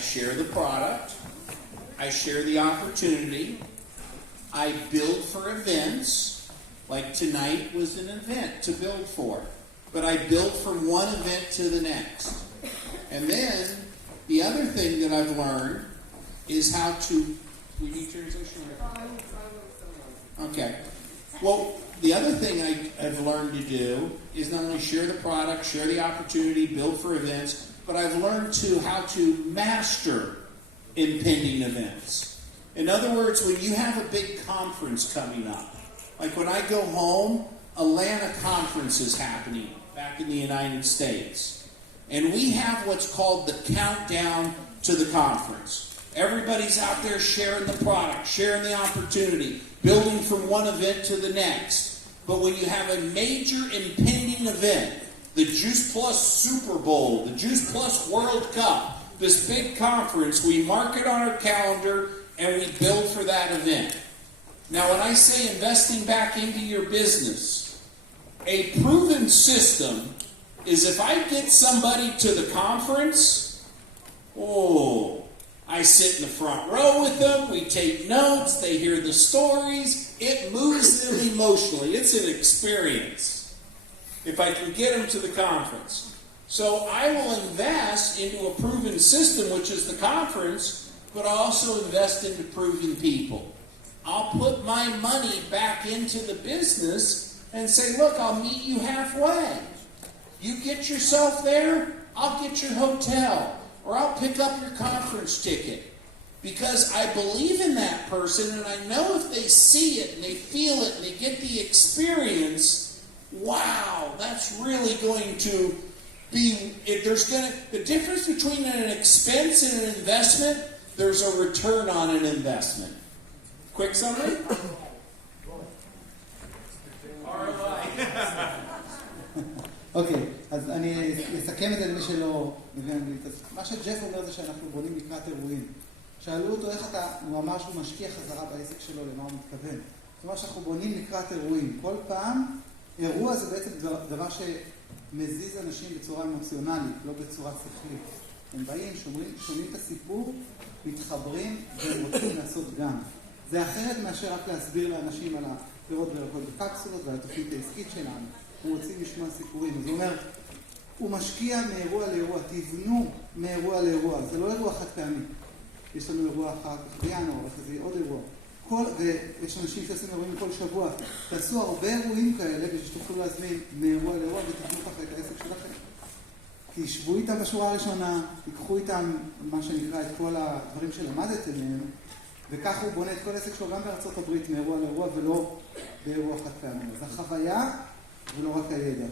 share the product, I share the opportunity, I build for events, like tonight was an event to build for, but I build from one event to the next. And then the other thing that I've learned is how to, we need translation? Okay. Well, the other thing I've learned to do is not only share the product, share the opportunity, build for events, but I've learned how to master impending events. In other words, when you have a big conference coming up, like when I go home, Atlanta conference is happening back in the United States. And we have what's called the countdown to the conference. Everybody's out there sharing the product, sharing the opportunity, building from one event to the next. But when you have a major impending event, the Juice Plus Super Bowl, the Juice Plus World Cup, this big conference, we mark it on our calendar and we build for that event. Now, when I say investing back into your business, a proven system is if I get somebody to the conference, I sit in the front row with them, we take notes, they hear the stories, it moves them emotionally. It's an experience if I can get them to the conference. So I will invest into a proven system, which is the conference, but I also invest into proven people. I'll put my money back into the business and say, look, I'll meet you halfway. You get yourself there, I'll get your hotel, or I'll pick up your conference ticket. Because I believe in that person, and I know if they see it, and they feel it, and they get the experience, wow, that's really going to be, the difference between an expense and an investment, there's a return on an investment. Quick summary? אוקיי, אז אני אסכם את זה למי שלא מבין אנגלית. אז מה שג'ף אומר זה שאנחנו בונים לקראת אירועים. שאלו אותו איך הוא אמר שהוא משקיע חזרה בעסק שלו, למה הוא מתכוון. זאת אומרת שאנחנו בונים לקראת אירועים. כל פעם, אירוע זה בעצם דבר שמזיז אנשים בצורה אמוציונלית, לא בצורה שכלית. הם באים, שומעים את הסיפור, מתחברים והם רוצים לעשות גם. זה אחרת מאשר רק להסביר לאנשים על הפירות וירקות בקפסולות ועל התוכנית העסקית שלנו. הוא רוצים לשמוע סיפורים. אז הוא אומר, הוא משקיע מאירוע לאירוע, תבנו מאירוע לאירוע. זה לא אירוע חד פעמי. יש לנו אירוע אחר כך בינואר, אחרי זה עוד אירוע. ויש אנשים שעושים אירועים כל שבוע. תעשו הרבה אירועים כאלה, ושתוכלו להזמין מאירוע לאירוע, ותכנו ככה את העסק שלכם. תשבו איתם בשורה הראשונה, תיקחו איתם מה שנקרא את כל הדברים שלמדתם מהם, וככה הוא בונה את כל העסק שלו גם בארצות הברית מאירוע לאירוע, ולא באירוע חד פעמי. אז החוויה ולא רק הידע.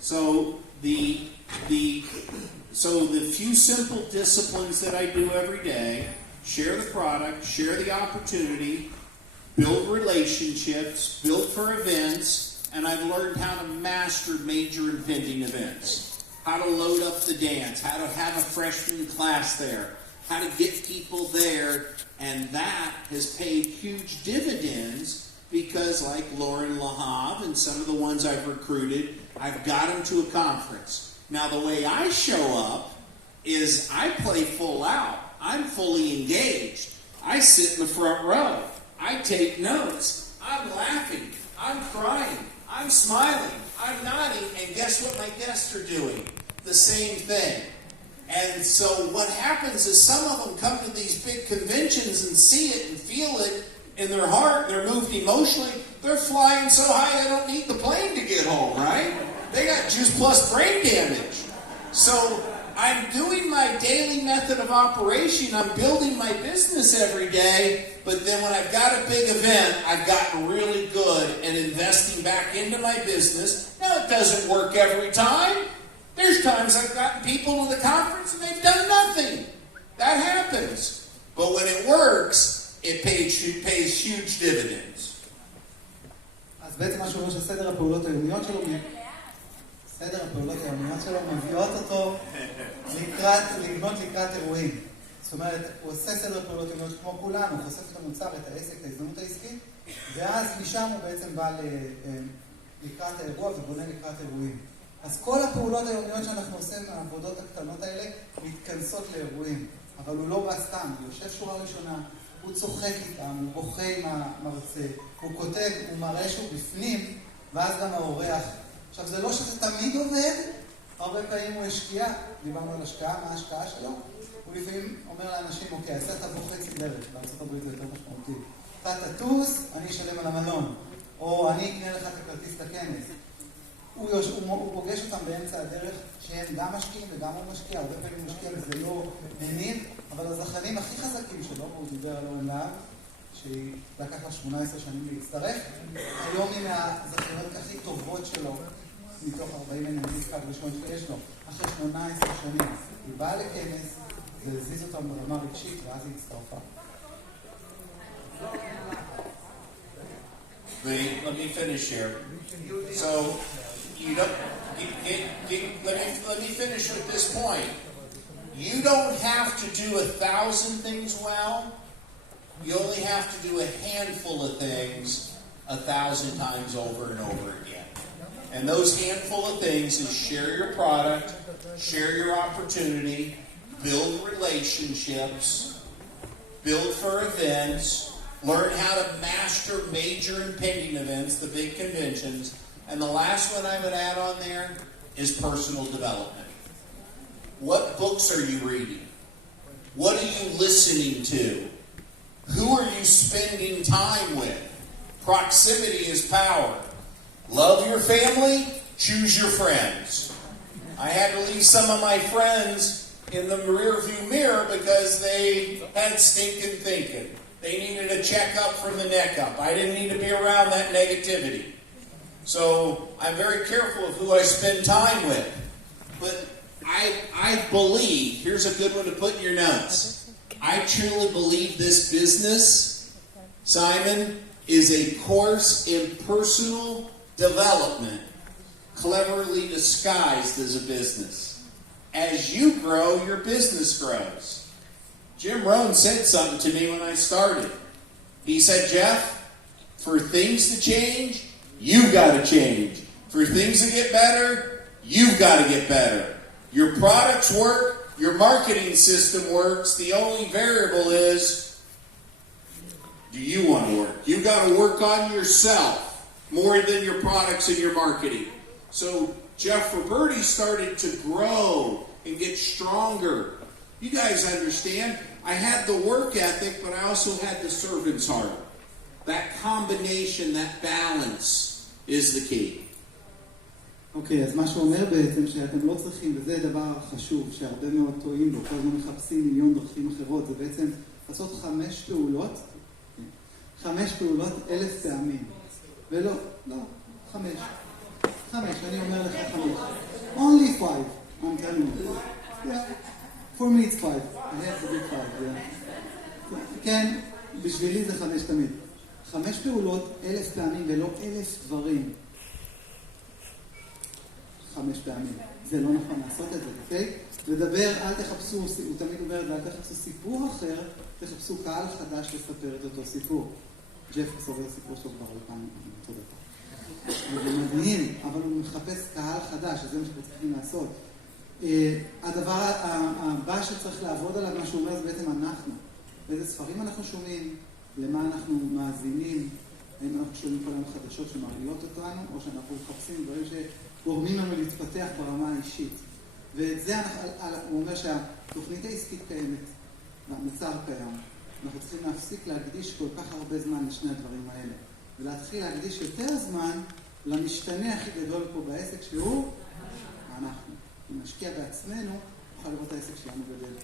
So the few simple disciplines that I do every day, share the product, share the opportunity, build relationships, build for events, and I've learned how to master major impending events. How to load up the dance, how to have a freshman class there, how to get people there, and that has paid huge dividends because like Lauren Lahav and some of the ones I've recruited, I've got them to a conference. Now the way I show up is I play full out. I'm fully engaged. I sit in the front row. I take notes. I'm laughing. I'm crying. I'm smiling. I'm nodding. And guess what my guests are doing? The same thing. And so what happens is some of them come to these big conventions and see it and feel it in their heart. They're moved emotionally. They're flying so high they don't need the plane to get home, right? They got Juice Plus brain damage. So I'm doing my daily method of operation. I'm building my business every day. But then when I've got a big event, I've gotten really good at investing back into my business. Now, it doesn't work every time. There's times I've gotten people to the conference and they've done nothing. That happens. But when it works, it pays huge dividends. אז בעצם מה שהוא אומר שסדר הפעולות היומיות שלו, מביאות אותו לבנות לקראת אירועים. זאת אומרת, הוא עושה סדר פעולות יומיות כמו כולנו, הוא חושף את המוצר, את העסק, את ההזדמנות העסקית, ואז משם הוא בעצם בא לקראת האירוע ובונה לקראת אירועים. אז כל הפעולות היומיות שאנחנו עושים מהעבודות הקטנות האלה מתכנסות לאירועים. אבל הוא לא בא סתם, הוא יושב שורה ראשונה, הוא צוחק איתם, הוא בוכה עם המרצה, הוא כותב, הוא מראה שהוא בפנים, ואז גם האורח. עכשיו זה לא שזה תמיד עובד, הרבה פעמים הוא השקיע, דיברנו על השקעה, מה ההשקעה שלו? הוא לפעמים אומר לאנשים, אוקיי, אז אתה תבוא חצי דרך, בארצות הברית זה יותר משמעותי. אתה תטוס, אני אשלם על המלון, או אני אקנה לך את הכרטיס לכנס. הוא פוגש אותם באמצע הדרך שהם גם משקיעים וגם הוא משקיע, הרבה פעמים הוא משקיע וזה לא מניב, אבל הזכנים הכי חזקים שלו, והוא דיבר על אורן להב, שהיא לקח לה 18 שנים להצטרף, היום היא מהזכנות הכי טובות שלו, מתוך 40 מנהלים קו ראשון שיש לו, אחרי 18 שנים. היא באה לכנס, זה הזיז אותם ברמה רגשית, ואז היא הצטרפה. Let me finish here. So, you don't, let me finish with this point. You don't have to do 1,000 things well. You only have to do a handful of things 1,000 times over and over again. And those handful of things is share your product, share your opportunity, build relationships, build for events, learn how to master major and pending events, the big conventions. And the last one I would add on there is personal development. What books are you reading? What are you listening to? Who are you spending time with? Proximity is power. Love your family, choose your friends. I had to leave some of my friends in the rearview mirror because they had stinking thinking. They needed a checkup from the neck up. I didn't need to be around that negativity. So I'm very careful of who I spend time with. But I believe, here's a good one to put in your notes. I truly believe this business, Simon, is a course in personal development, cleverly disguised as a business. As you grow, your business grows. Jim Rohn said something to me when I started. He said, Jeff, for things to change, you've got to change. For things to get better, you've got to get better. Your products work, your marketing system works. The only variable is, do you want to work? You've got to work on yourself more than your products and your marketing. So Jeff Roberti started to grow and get stronger. You guys understand, I had the work ethic, but I also had the servant's heart. That combination, that balance is the key. אוקיי, אז מה שאומר בעצם שאתם לא צריכים, וזה דבר חשוב, שהרבה מאוד טועים בו, כל הזמן מחפשים מיליון דרכים אחרות, זה בעצם לעשות 5 פעולות 1,000 פעמים. ולא, לא, 5, אני אומר לך 5. Only 5, I'm telling you. Yeah. For me it's 5. I have to be 5, yeah. כן, בשבילי זה 5 תמיד. 5 פעולות 1,000 פעמים ולא 1,000 דברים. 5 פעמים. זה לא נכון לעשות את זה, אוקיי? לדבר, אל תחפשו, הוא תמיד אומר, אל תחפשו סיפור אחר, תחפשו קהל חדש לספר את אותו סיפור. ג'ף סובר סיפור שלו כבר 2,000 תודה. זה מדהים, אבל הוא מחפש קהל חדש, אז זה מה שאנחנו צריכים לעשות. הדבר הבא שצריך לעבוד עליו, מה שהוא אומר, זה בעצם אנחנו. באיזה ספרים אנחנו שומעים, למה אנחנו מאזינים, האם אנחנו שומעים כל היום חדשות שמרגיעות אותנו, או שאנחנו מחפשים דברים שגורמים לנו להתפתח ברמה האישית. ואת זה הוא אומר שהתוכנית העסקית קיימת, והמצב קיים. אנחנו צריכים להפסיק להקדיש כל כך הרבה זמן לשני הדברים האלה, ולהתחיל להקדיש יותר זמן למשתנה הכי גדול פה בעסק, שהוא אנחנו. אם נשקיע בעצמנו, נוכל לראות העסק שלנו גדל.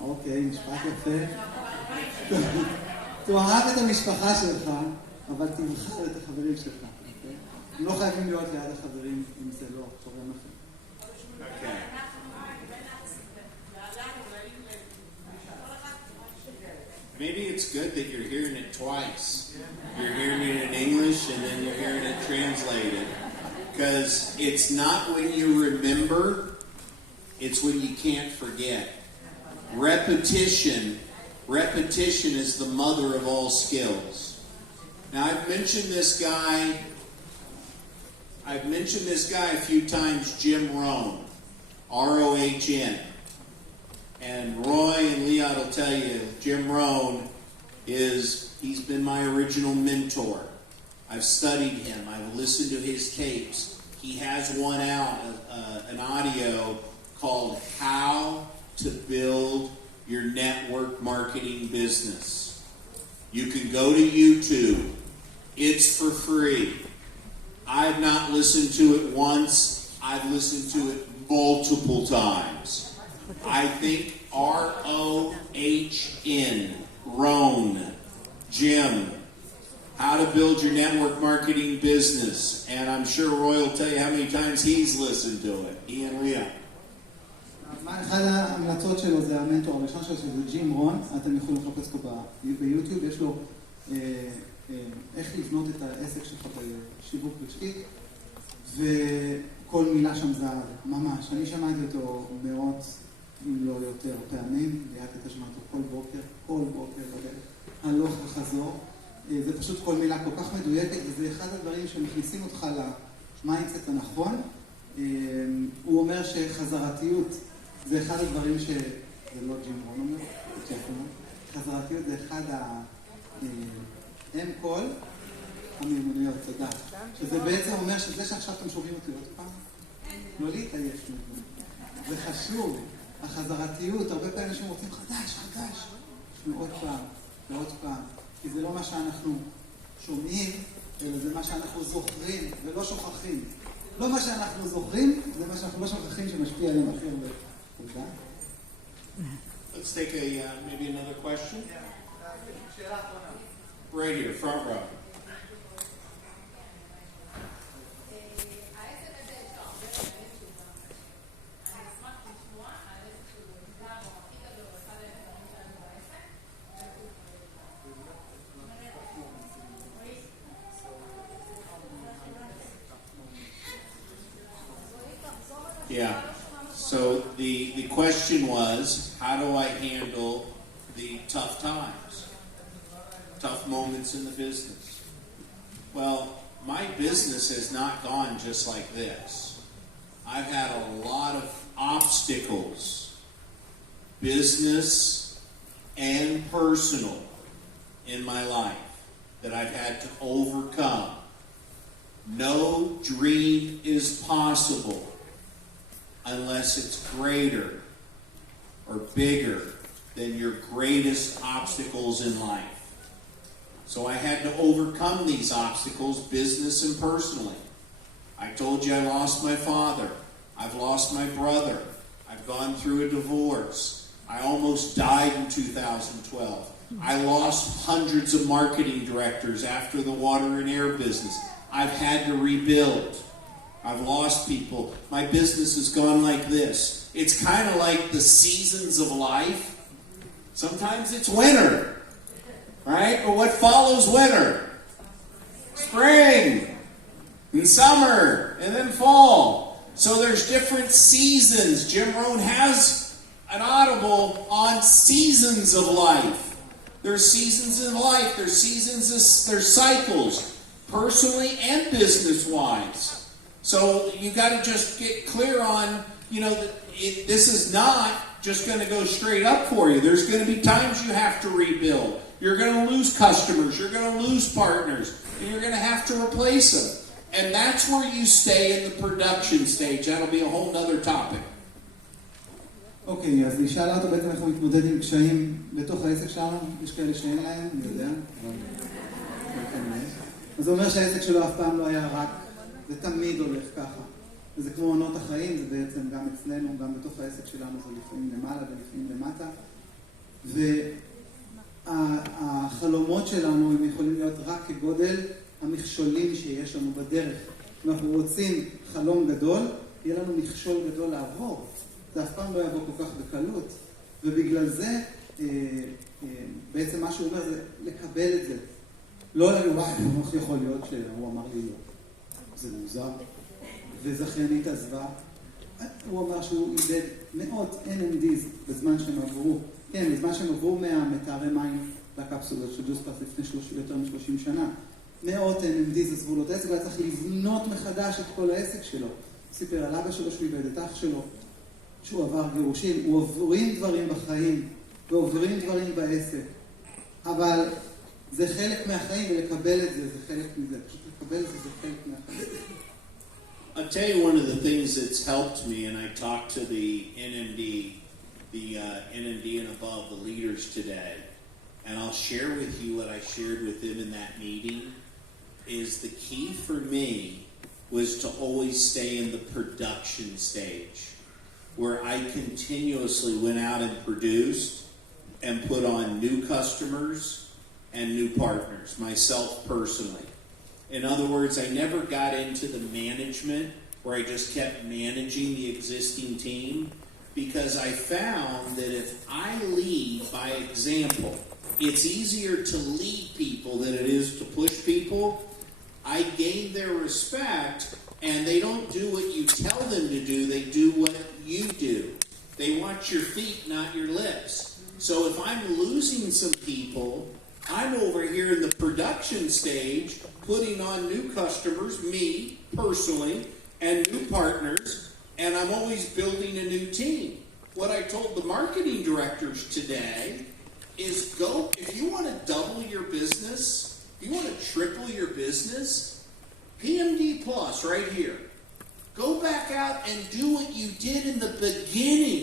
אוקיי, משפט יפה. תאהב את המשפחה שלך, אבל תבחר את החברים שלך. הם לא חייבים להיות ליד החברים אם זה לא תורם לכם. Maybe it's good that you're hearing it twice. You're hearing it in English and then you're hearing it translated. Because it's not when you remember, it's when you can't forget. Repetition is the mother of all skills. Now I've mentioned this guy a few times, Jim Rohn, R-O-H-N. And Roy and Leon will tell you, Jim Rohn he's been my original mentor. I've studied him. I've listened to his tapes. He has one out, an audio called How to Build Your Network Marketing Business. You can go to YouTube. It's for free. I've not listened to it once. I've listened to it multiple times. I think R-O-H-N, Rohn, Jim, How to Build Your Network Marketing Business. And I'm sure Roy will tell you how many times he's listened to it. He and Leah. אחד ההמלצות שלו זה המנטור הראשון שלו, שזה ג'ים רון. אתם יכולים לחפש פה ביוטיוב. יש לו איך לבנות את העסק שלך בשיווק רשתי, וכל מילה שם זה ממש. אני שמעתי אותו מאות, אם לא יותר פעמים, ליאת את השמעת אותו כל בוקר, הלוך וחזור. זה פשוט כל מילה כל כך מדויקת, וזה אחד הדברים שמכניסים אותך למיינדסט הנכון. הוא אומר שחזרתיות זה אחד הדברים זה לא ג'ים רון אומר, חזרתיות זה אחד כל המיומנויות, תודה. שזה בעצם אומר שזה שעכשיו אתם שומעים אותי עוד פעם, לא להתעייף מזה. זה חשוב, החזרתיות, הרבה פעמים אנשים רוצים חדש, עוד פעם ועוד פעם, כי זה לא מה שאנחנו שומעים, אלא זה מה שאנחנו זוכרים ולא שוכחים. לא מה שאנחנו זוכרים, זה מה שאנחנו לא שוכחים שמשפיע עליהם הכי הרבה. תודה. Let's take maybe another question. שאלה אחרונה. Right here, front row. Yeah. So the question was, how do I handle the tough times? Tough moments in the business. Well, my business has not gone just like this. I've had a lot of obstacles, business and personal, in my life that I've had to overcome. No dream is possible unless it's greater or bigger than your greatest obstacles in life. So I had to overcome these obstacles, business and personally. I told you I lost my father. I've lost my brother. I've gone through a divorce. I almost died in 2012. I lost hundreds of marketing directors after the water and air business. I've had to rebuild. I've lost people. My business has gone like this. It's kind of like the seasons of life. Sometimes it's winter, right? But what follows winter? Spring, and summer, and then fall. So there's different seasons. Jim Rohn has an audible on seasons of life. There's seasons in life. There's there's cycles, personally and business-wise. So you got to just get clear on, that this is not just going to go straight up for you. There's going to be times you have to rebuild. You're going to lose customers. You're going to lose partners. And you're going to have to replace them. And that's where you stay in the production stage. That'll be a whole other topic. אוקיי, אז היא שאלה אותו בעצם איך הוא מתמודד עם קשיים בתוך העסק שלנו. יש כאלה שאין להם, אני יודע. אז זה אומר שהעסק שלו אף פעם לא היה רק, זה תמיד הולך ככה. וזה כמו עונות החיים, זה בעצם גם אצלנו, גם בתוך העסק שלנו, זה לפעמים למעלה ולפעמים למטה. והחלומות שלנו הם יכולים להיות רק כגודל המכשולים שיש לנו בדרך. אם אנחנו רוצים חלום גדול, יהיה לנו מכשול גדול לעבור. זה אף פעם לא יבוא כל כך בקלות. ובגלל זה, בעצם מה שהוא אומר זה לקבל את זה. לא להגיד, וואי, איך יכול להיות שהוא אמר לי לא. זה מוזר. וזכיינית עזבה. הוא אמר שהוא איבד מאות NMDs בזמן שהם עברו. כן, בזמן שהם עברו מהמטהרי מים לקפסולות של ג'וס לפני יותר מ-30 שנה. מאות NMDs עזבו לו את העסק, והיה צריך לבנות מחדש את כל העסק שלו. הוא סיפר על אבא שלו שהוא איבד את אח שלו, שהוא עבר גירושים, הוא עוברים דברים בחיים, ועוברים דברים בעסק. אבל זה חלק מהחיים, ולקבל את זה, זה חלק מזה. פשוט לקבל את זה, זה חלק מהחיים. I'll tell you one of the things that's helped me, and I talked to the NMD and above, the leaders today, and I'll share with you what I shared with them in that meeting, is the key for me was to always stay in the production stage, where I continuously went out and produced and put on new customers and new partners, myself personally. In other words, I never got into the management where I just kept managing the existing team, because I found that if I lead by example, it's easier to lead people than it is to push people. I gain their respect, and they don't do what you tell them to do, they do what you do. They watch your feet, not your lips. So if I'm losing some people, I'm over here in the production stage, putting on new customers, me personally, and new partners, and I'm always building a new team. What I told the marketing directors today is go, if you want to double your business, if you want to triple your business, PMD Plus right here. Go back out and do what you did in the beginning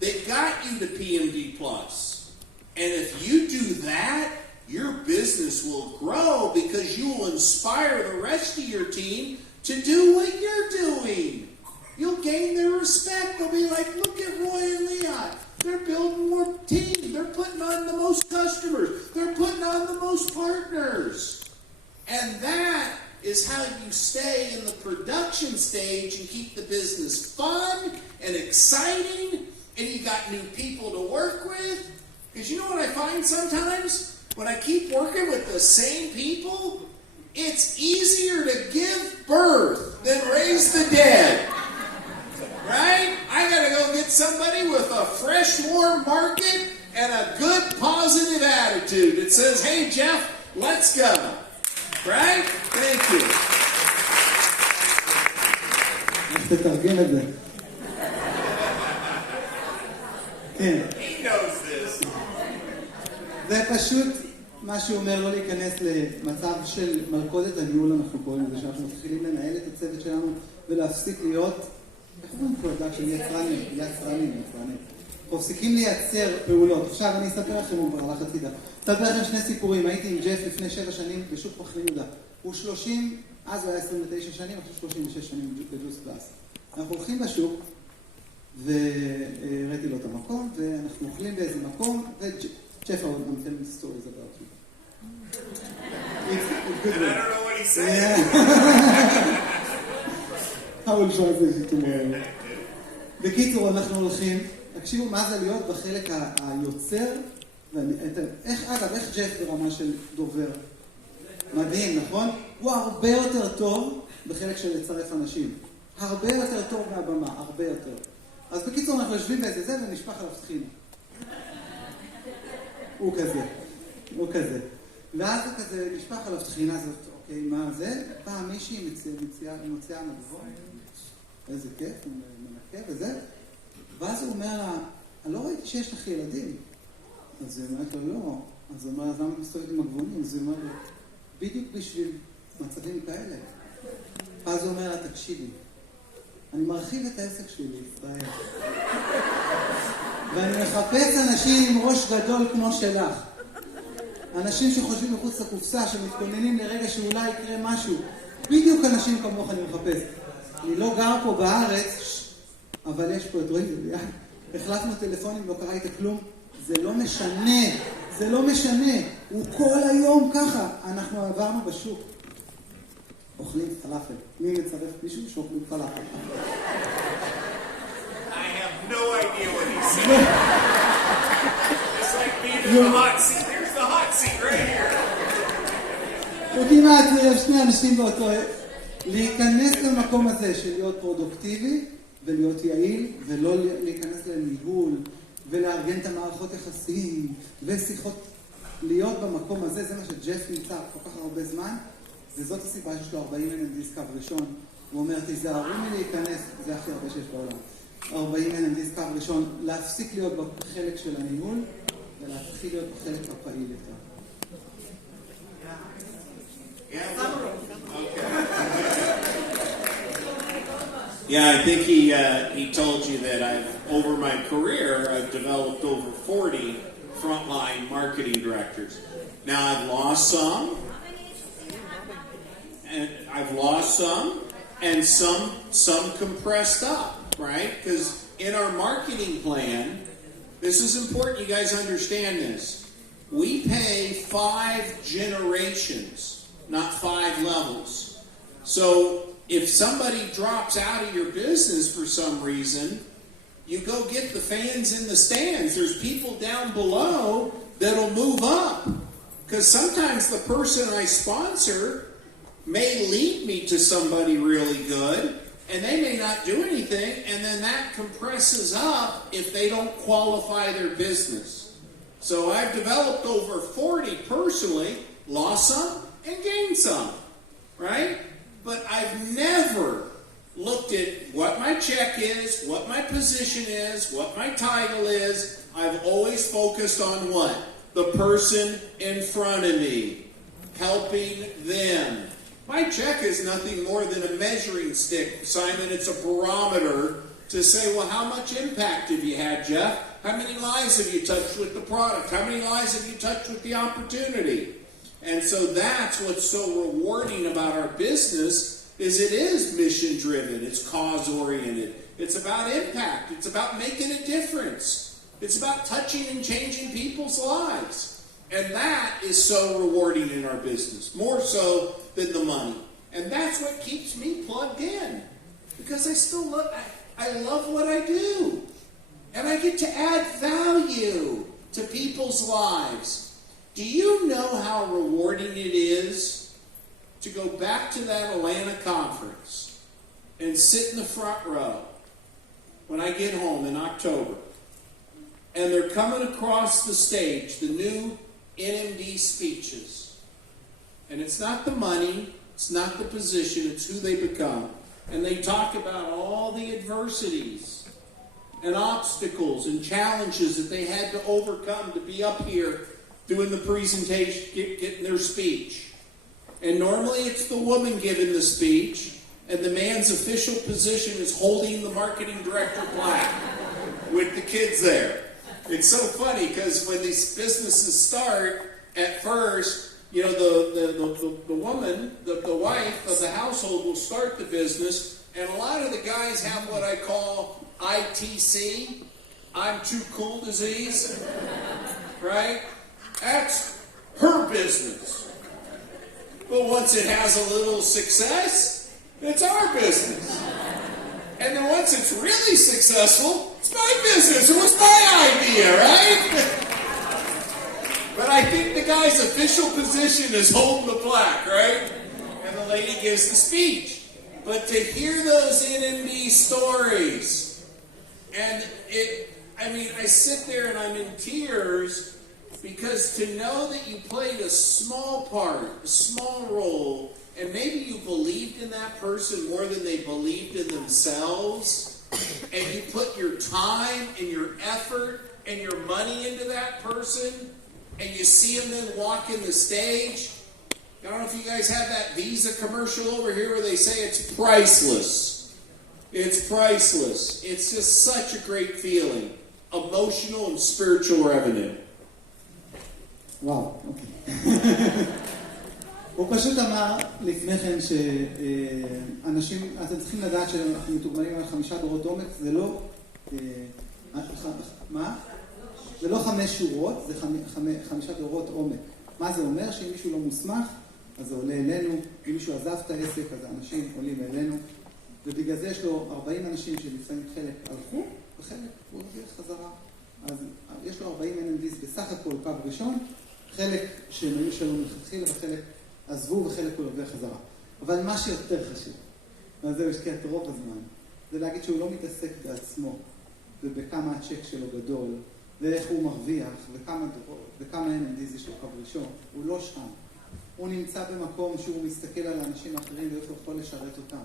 that got you to PMD Plus. And if you do that, your business will grow because you will inspire the rest of your team to do what you're doing. You'll gain their respect. They'll be like, look at Roy and Leon. They're building more teams. They're putting on the most customers. They're putting on the most partners. And that is how you stay in the production stage and keep the business fun and exciting. And you got new people to work with. Because you know what I find sometimes? When I keep working with the same people, it's easier to give birth than raise the dead. Right? I gotta go get somebody with a fresh, warm market and a good, positive attitude that says, hey, Jeff, let's go. Right? Thank you. תתרגם את זה. כן. He knows this. זה פשוט מה שהוא אומר, לא להיכנס למצב של מלכודת הניהול, אנחנו קוראים לזה, שאנחנו מתחילים לנהל את הצוות שלנו ולהפסיק להיות, איך אומרים פרודקשן, יצרנים. אנחנו מפסיקים לייצר פעולות. עכשיו אני אספר לכם, הוא כבר הלך הצידה. אספר לכם שני סיפורים. הייתי עם ג'ף לפני 7 שנים בשוק מחנה יהודה. הוא 30, אז הוא היה 29 שנים, עכשיו 36 שנים בג'וס פלאס. אנחנו הולכים בשוק, והראיתי לו את המקום, ואנחנו אוכלים באיזה מקום, Jeff, I'm telling you stories about you. It's good. And I don't know what he's saying. I will translate it tomorrow. בקיצור, אנחנו הולכים, תקשיבו מה זה להיות בחלק היוצר, איך ג'ף ברמה של דובר? מדהים, נכון? הוא הרבה יותר טוב בחלק של לצרף אנשים. הרבה יותר טוב מהבמה, הרבה יותר. אז בקיצור, אנחנו יושבים באיזה זה ונשפך עליו טחינה. הוא כזה. ואז זה כזה, נשפך עליו טחינה, זאת, אוקיי, מה זה? פעם מישהי מוציאה מגבון, איזה כיף, הוא מנקה וזה. ואז הוא אומר לה, אני לא ראיתי שיש לך ילדים. אז היא אומרת לו, לא. אז הוא אומר, אז למה מסתובבת עם מגבונים? אז הוא אומר לו, בדיוק בשביל מצבים כאלה. אז הוא אומר לה, תקשיבי, אני מרחיב את העסק שלי לישראל. ואני מחפש אנשים עם ראש גדול כמו שלך. אנשים שחושבים מחוץ לקופסה, שמתכוננים לרגע שאולי יקרה משהו. בדיוק אנשים כמוך אני מחפש. אני לא גר פה בארץ, אבל יש פה את רועי וביד. החלפנו טלפונים, לא קרה איתה כלום. זה לא משנה. הוא כל היום ככה. אנחנו עברנו בשוק. אוכלים פלאפל. מי מצרף מישהו שאוכלים פלאפל? No idea what he's saying. It's like being in the hot seat. Here's the hot seat right here. הוא כמעט נראה שני אנשים באותו... להיכנס למקום הזה של להיות פרודוקטיבי ולהיות יעיל, ולא להיכנס לניהול ולארגן את המערכות יחסים ושיחות. להיות במקום הזה, זה מה שג'ף נמצא כל כך הרבה זמן, וזאת הסיבה שיש לו 40 NMDs קו ראשון. הוא אומר, תיזהרו מלהיכנס, זה הכי הרבה שיש בעולם. 40 NMDs קו ראשון, להפסיק להיות בחלק של הניהול, ולהתחיל להיות בחלק הפעיל יותר. Yeah, I think he told you that over my career, I've developed over 40 frontline marketing directors. Now I've lost some, and some compressed up, right? Because in our marketing plan, this is important. You guys understand this. We pay 5 generations, not 5 levels. So if somebody drops out of your business for some reason, you go get the fans in the stands. There's people down below that'll move up. Because sometimes the person I sponsor may lead me to somebody really good, and they may not do anything, and then that compresses up if they don't qualify their business. So I've developed over 40 personally, lost some and gained some, right? But I've never looked at what my check is, what my position is, what my title is. I've always focused on what? The person in front of me, helping them. My check is nothing more than a measuring stick, Simon. It's a barometer to say, well, how much impact have you had, Jeff? How many lives have you touched with the product? How many lives have you touched with the opportunity? And so that's what's so rewarding about our business is it is mission-driven. It's cause-oriented. It's about impact. It's about making a difference. It's about touching and changing people's lives. And that is so rewarding in our business, more so than the money. And that's what keeps me plugged in. Because I love what I do. And I get to add value to people's lives. Do you know how rewarding it is to go back to that Atlanta conference and sit in the front row when I get home in October, and they're coming across the stage, the new NMD speeches, and it's not the money, it's not the position, it's who they become, and they talk about all the adversities and obstacles and challenges that they had to overcome to be up here doing the presentation, getting their speech. And normally it's the woman giving the speech, and the man's official position is holding the marketing director plaque with the kids there. It's so funny because when these businesses start, at first, you know, the woman, the wife of the household will start the business, and a lot of the guys have what I call ITC, I'm too cool disease, right? That's her business. But once it has a little success, it's our business. And then once it's really successful, it's my business. It was my idea, right? But I think the guy's official position is holding the plaque, right? And the lady gives the speech. But to hear those NMD stories, and I sit there and I'm in tears, because to know that you played a small part, a small role, and maybe you believed in that person more than they believed in themselves, and you put your time and your effort and your money into that person, and you see them then walking the stage. I don't know if you guys have that Visa commercial over here where they say it's priceless. It's priceless. It's just such a great feeling. Emotional and spiritual revenue. וואו, אוקיי. הוא פשוט אמר לפני כן שאנשים, אתם צריכים לדעת שאנחנו מתוגמלים על 5 דורות עומק, זה לא, זה לא 5 שורות, זה 5 דורות עומק. מה זה אומר? שאם מישהו לא מוסמך, אז זה עולה אלינו, אם מישהו עזב את העסק, אז האנשים עולים אלינו, ובגלל זה יש לו 40 אנשים שלפעמים חלק הלכו, וחלק הוא עובר חזרה. אז יש לו 40 NMDs בסך הכל קו ראשון, חלק שהם היו שלום מלכתחילה וחלק עזבו וחלק הוא עובר חזרה. אבל מה שיותר חשוב, ועל זה הוא השקיע את רוב הזמן, זה להגיד שהוא לא מתעסק בעצמו ובכמה הצ'ק שלו גדול ואיך הוא מרוויח וכמה NMDs יש לו קו ראשון, הוא לא שם. הוא נמצא במקום שהוא מסתכל על האנשים האחרים ואיך הוא יכול לשרת אותם,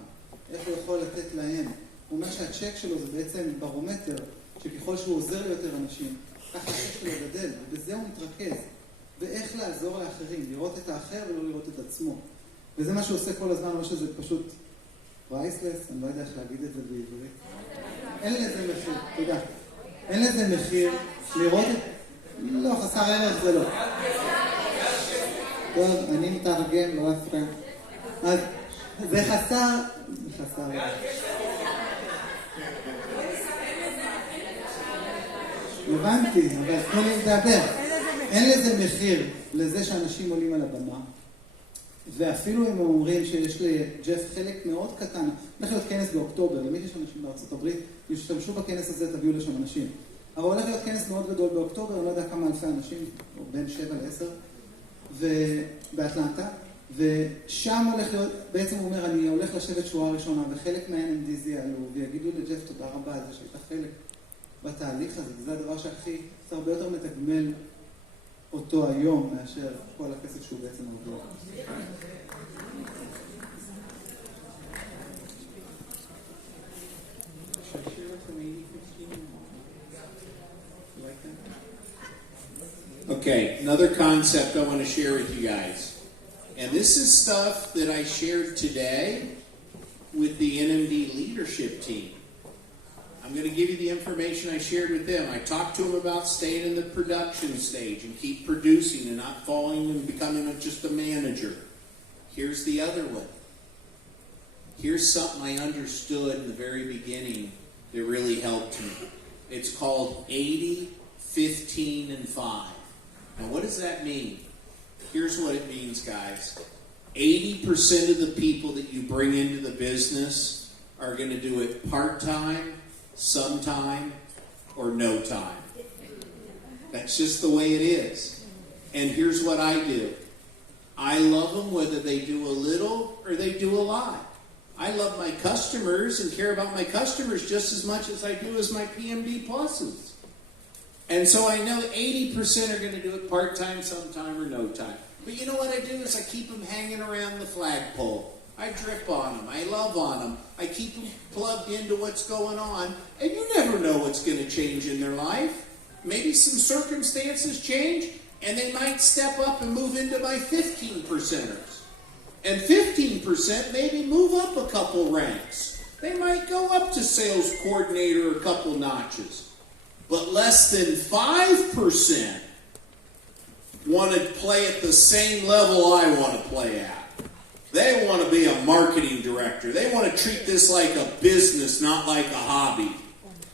איך הוא יכול לתת להם. הוא אומר שהצ'ק שלו זה בעצם ברומטר, שככל שהוא עוזר ליותר אנשים, ככה הצ'ק שלו גדל, ובזה הוא מתרכז. ואיך לעזור לאחרים, לראות את האחר ולא לראות את עצמו. וזה מה שהוא עושה כל הזמן, מה שזה פשוט פרייסלס, אני לא יודע איך להגיד את זה בעברית. אין לזה מחיר, תודה. אין לזה מחיר לראות את... לא, חסר ערך זה לא. טוב, אני מתרגם, לא אפשר. אז זה חסר ערך. הבנתי, אבל תנו לי לדבר. אין לזה מחיר לזה שאנשים עולים על הבמה, ואפילו אם אומרים שיש לג'ף חלק מאוד קטן, הולך להיות כנס באוקטובר, למי שיש אנשים בארצות הברית, ישתמשו בכנס הזה, תביאו לשם אנשים. אבל הולך להיות כנס מאוד גדול באוקטובר, אני לא יודע כמה אלפי אנשים, או בין 7 ל-10, באטלנטה, ושם הולך להיות, בעצם הוא אומר, אני הולך לשבת שורה ראשונה, וחלק מה-NMDs יעלו, ויגידו לג'ף תודה רבה על זה שהייתה חלק בתהליך הזה, וזה הדבר שהכי, זה הרבה יותר מתגמל אותו היום מאשר כל הכסף שהוא בעצם עובד. Okay, another concept I want to share with you guys. And this is stuff that I shared today with the NMD leadership team. I'm going to give you the information I shared with them. I talked to them about staying in the production stage and keep producing and not falling and becoming just a manager. Here's the other one. Here's something I understood in the very beginning that really helped me. It's called 80, 15, and 5. Now, what does that mean? Here's what it means, guys. 80% of the people that you bring into the business are going to do it part-time, sometime, or no time. That's just the way it is. And here's what I do. I love them whether they do a little or they do a lot. I love my customers and care about my customers just as much as I do as my PMD pluses. And so I know 80% are going to do it part-time, sometime, or no time. But you know what I do is I keep them hanging around the flagpole. I drip on them. I love on them. I keep them plugged into what's going on. And you never know what's going to change in their life. Maybe some circumstances change, and they might step up and move into my 15%ers. And 15% maybe move up a couple ranks. They might go up to sales coordinator a couple notches. But less than 5% want to play at the same level I want to play at. They want to be a marketing director. They want to treat this like a business, not like a hobby.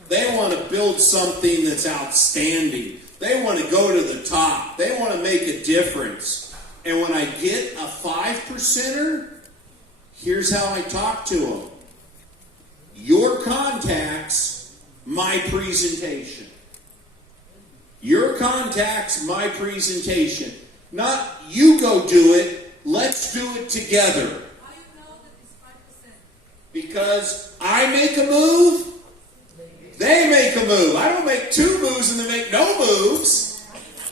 They want to build something that's outstanding. They want to go to the top. They want to make a difference. And when I get a 5%er, here's how I talk to them. Your contacts, my presentation. Your contacts, my presentation. Not you go do it, let's do it together. How you know that it's 5%? Because I make a move, they make a move. I don't make 2 moves and they make no moves.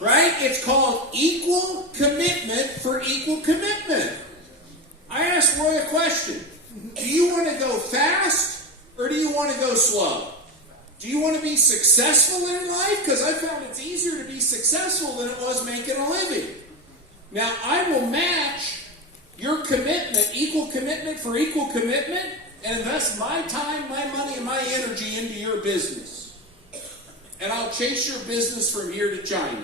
Right? It's called equal commitment for equal commitment. I asked Roy a question. Do you want to go fast or do you want to go slow? Do you want to be successful in life? Because I found it's easier to be successful than it was making a living. Now, I will match your commitment, equal commitment for equal commitment, and invest my time, my money, and my energy into your business. And I'll chase your business from here to China.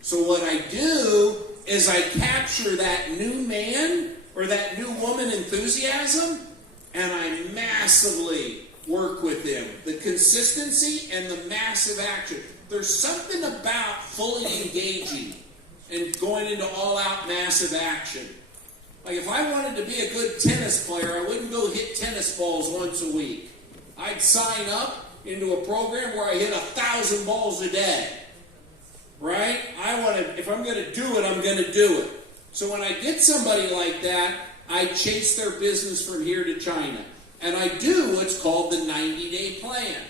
So what I do is I capture that new man or that new woman enthusiasm, and I massively work with them. The consistency and the massive action. There's something about fully engaging and going into all-out massive action. Like if I wanted to be a good tennis player, I wouldn't go hit tennis balls once a week. I'd sign up into a program where I hit 1,000 balls a day. Right? If I'm going to do it, I'm going to do it. So when I get somebody like that, I chase their business from here to China. And I do what's called the 90-day plan.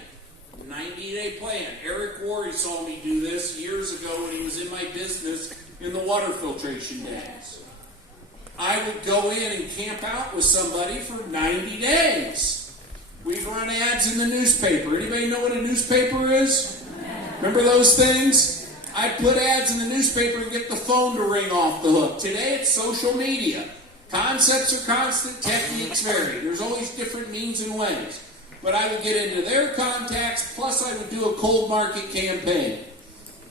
90-day plan. Eric Worre saw me do this years ago when he was in my business in the water filtration days. I would go in and camp out with somebody for 90 days. We'd run ads in the newspaper. Anybody know what a newspaper is? Remember those things? I'd put ads in the newspaper and get the phone to ring off the hook. Today it's social media. Concepts are constant, techniques vary. There's always different means and ways. But I would get into their contacts, plus I would do a cold market campaign.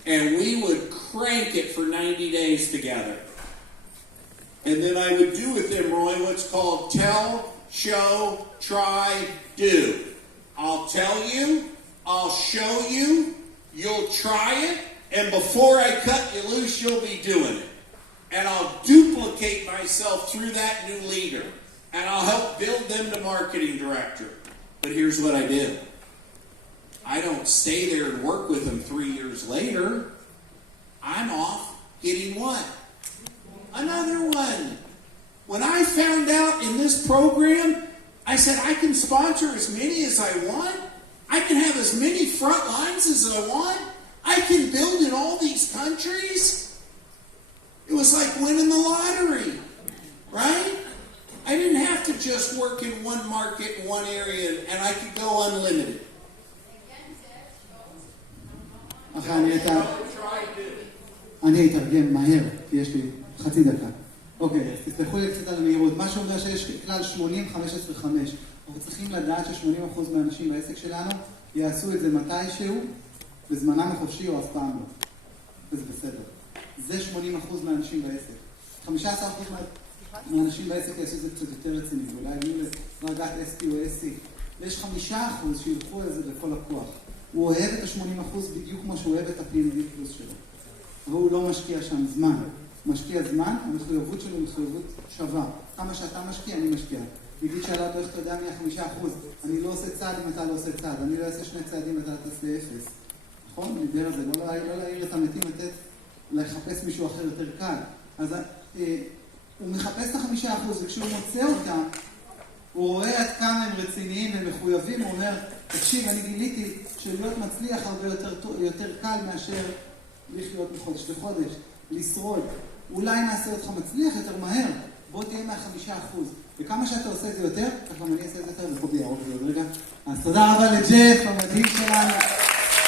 And we would crank it for 90 days together. And then I would do with them, Roy, what's called tell, show, try, do. I'll tell you, I'll show you, you'll try it, and before I cut you loose, you'll be doing it. And I'll duplicate myself through that new leader. And I'll help build them to marketing director. But here's what I did. I don't stay there and work with them 3 years later. I'm off getting what? Another one. When I found out in this program, I said I can sponsor as many as I want. I can have as many front lines as I want. I can build in all these countries. It was like winning the lottery, right? I didn't have to just work in one market, in one area, and I could go unlimited. אני אתרגם מהר, כי יש לי חצי דקה. אוקיי, אז תסלחו לי קצת על המהירות. מה שאומר שיש כלל 80-15-5. אנחנו צריכים לדעת ש-80% מהאנשים בעסק שלנו יעשו את זה מתישהו, בזמנם החופשי או אף פעם לא. וזה בסדר. זה 80% מהאנשים בעסק. 15% מהאנשים בעסק יעשו את זה קצת יותר רציני. אולי יגיעו לדרגת SP או SC. ויש 5% שילכו על זה בכל הכוח. הוא אוהב את ה-80% בדיוק כמו שהוא אוהב את ה-P&D פלוס שלו. והוא לא משקיע שם זמן. משקיע זמן, המחויבות שלו היא מחויבות שווה. כמה שאתה משקיע, אני משקיע. יגיד שאלה אותו איך אתה יודע מ-5%. אני לא עושה צעד אם אתה לא עושה צעד. אני לא אעשה 2 צעדים ואתה תעשה 0. נכון? דיבר על זה. לא להעיר את המתים, לתת, לחפש מישהו אחר יותר קל. אז הוא מחפש את ה-5%, וכשהוא מוצא אותם, הוא רואה עד כמה הם רציניים ומחויבים, הוא אומר, תקשיב, אני גיליתי שלהיות מצליח הרבה יותר קל מאשר לחיות מחודש לחודש, לשרוד. אולי נעשה אותך מצליח יותר מהר, בוא תהיה מה-5%. וכמה שאתה עושה את זה יותר, כך גם אני אעשה את זה יותר, ופה ביערוק זה עוד רגע. אז תודה רבה לג'ף, המדהים שלנו.